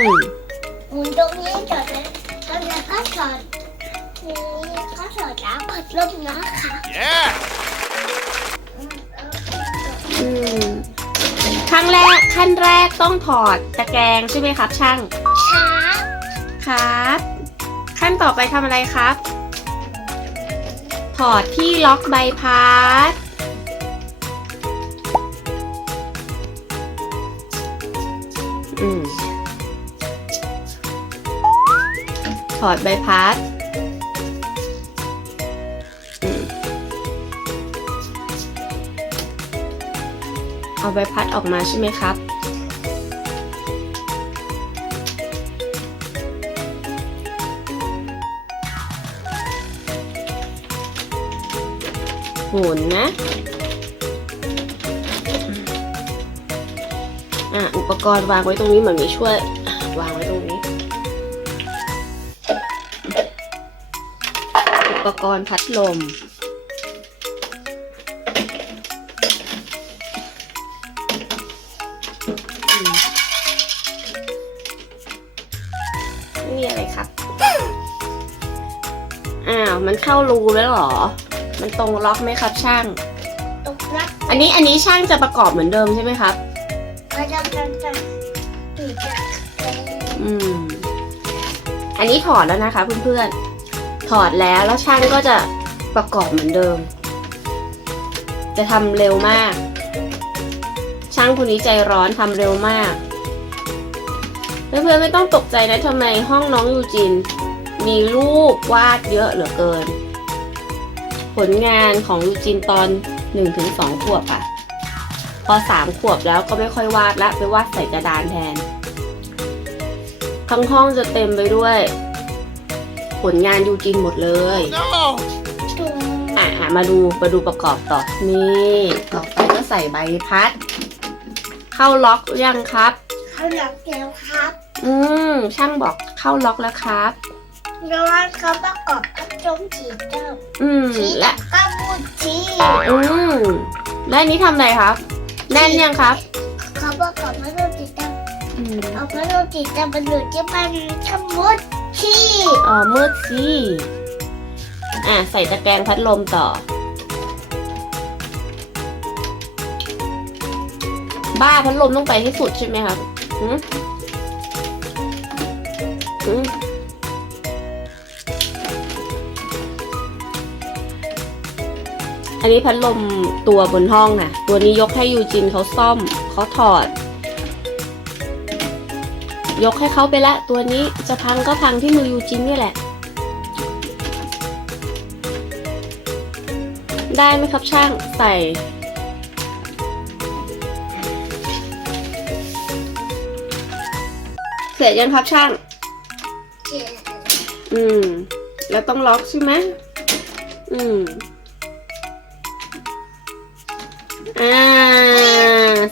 มหมุนตรงนี้จอดเลยแล้วก็สอดนี่ก็สอดน้ำพัดลมนะคะ Yeah! อืมขั้นแรกขั้นแรกต้องถอดตะแกรงใช่ไหมครับ ช่างช้าครับ ขั้นต่อไปทำอะไรครับ ถอดที่ล็อกใบพัด อืม ถอดใบพัดเอาใบพัดออกมาใช่ไหมครับ หมุนนะอะอุปกรณ์วางไว้ตรงนี้เหมือนมีช่วย วางไว้ตรงนี้ ปกรณ์พัดลมอืมไม่มีอะไรครับ อ้าว มันเข้ารูแล้วเหรอ มันตรงล็อกไหมครับช่าง ตกรักอันนี้อันนี้ช่างจะประกอบเหมือนเดิมใช่ไหมครับก็จะจะจะตีจะเป็นอืม อันนี้ถอดแล้วนะคะเพื่อนๆ ถอดแล้วแล้วช่างก็จะประกอบเหมือนเดิม จะทำเร็วมาก ช่างคนนี้ใจร้อนทำเร็วมากเพื่อนๆไม่ต้องตกใจนะทำไมห้องน้องยูจิน มีรูปวาดเยอะเหลือเกิน ผลงานของยูจินตอน 1-2 ขวบอะพอสามขวบแล้วก็ไม่ค่อยวาดละไปวาดใส่กระดานแทน ทั้งห้องจะเต็มไปด้วย ผลงานยูจินหมดเลย No! ตุงอะอะมาดูมาดูประกอบต่อ นี่ต่อไปก็ใส่ใบพัด เข้าล็อกหรือยังครับ เขาหลับแล้วครับอืม ช่างบอกเข้าล็อกแล้วครับแล้วว่าเขาประกอบกับจมสีเจ้าอืมสีและกับบูชีอืมและอันนี้ทำอะไรครับ แน่นยังครับ เขาประกอบพัดลมสีเจ้าอืมเอาพัดลมสีเจ้ามาอยู่ที่มันขมุด ชีอ๋อมืดสิอะใส่ตะแกรงพัดลมต่อ บ้าพัดลมต้องไปให้สุดใช่ไหมครับอืมอืมอันนี้พัดลมตัวบนห้องน่ะ ตัวนี้ยกให้ยูจินเขาซ่อมเขาถอด ยกให้เขาไปละตัวนี้จะพังก็พังที่มือยูจินนี่แหละ ได้ไหมครับช่างใส่เสร็จยังครับช่างเจ็ดอืม แล้วต้องล็อกใช่ไหม อืม อ่า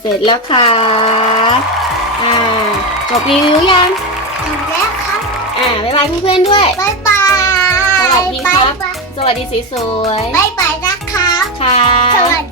เสร็จแล้วครับ อ่าจบรีวิวยังทำแล้วครับอ่าบ๊ายบายเพื่อนๆด้วยบายบายสวัสดีครับายายสวัสดีสวยบายบายนะครับๆค่ะ สวัส